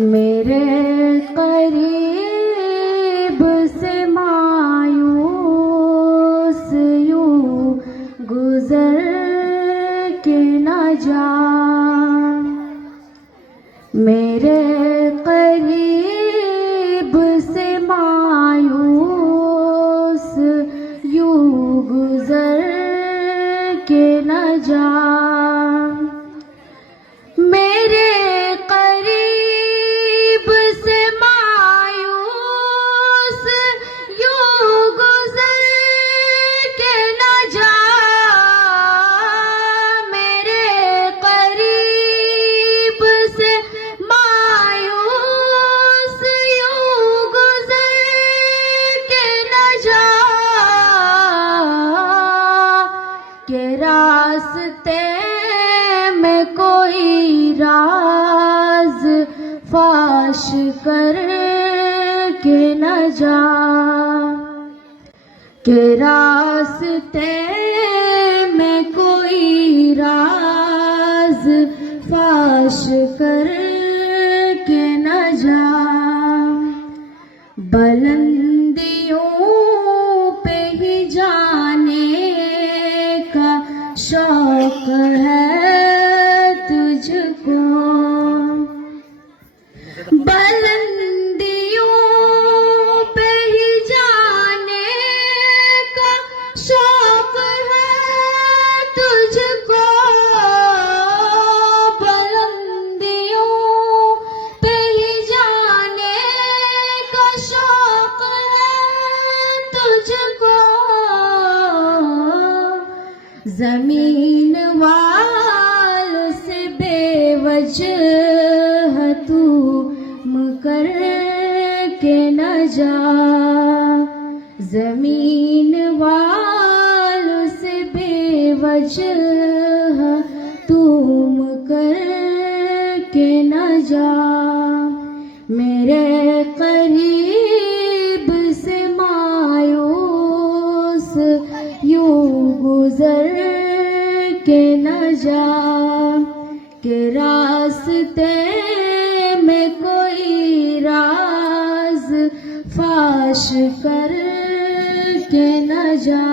میرے قریب سے مایوس یوں گزر کے نہ جا، میرے قریب سے مایوس یوں گزر کے نہ جا، میرے قریب سے مایوس یوں گزر کے نہ جا، میرے قریب سے مایوس یوں گزر کے نہ جا، کہ راستے میں کوئی راز فاش کر کے نہ جا، کہ راستے میں کوئی راز فاش کر کے نہ جا، بلندیوں پہ ہی جانے کا شوق ہے تجھ کو، بلندیوں پہ ہی جانے کا شوق ہے تجھ کو، بلندیوں پہ ہی جانے کا شوق ہے تجھ کو، زمین وال سے بے وجہ تو مکر کے نہ جا، زمین وال سے بے وجہ تو مکر کے نہ جا، میرے قریب سے مایوس یوں گزر کے نہ جا، کہ راستے میں کوئی راز فاش کر کے نہ جا۔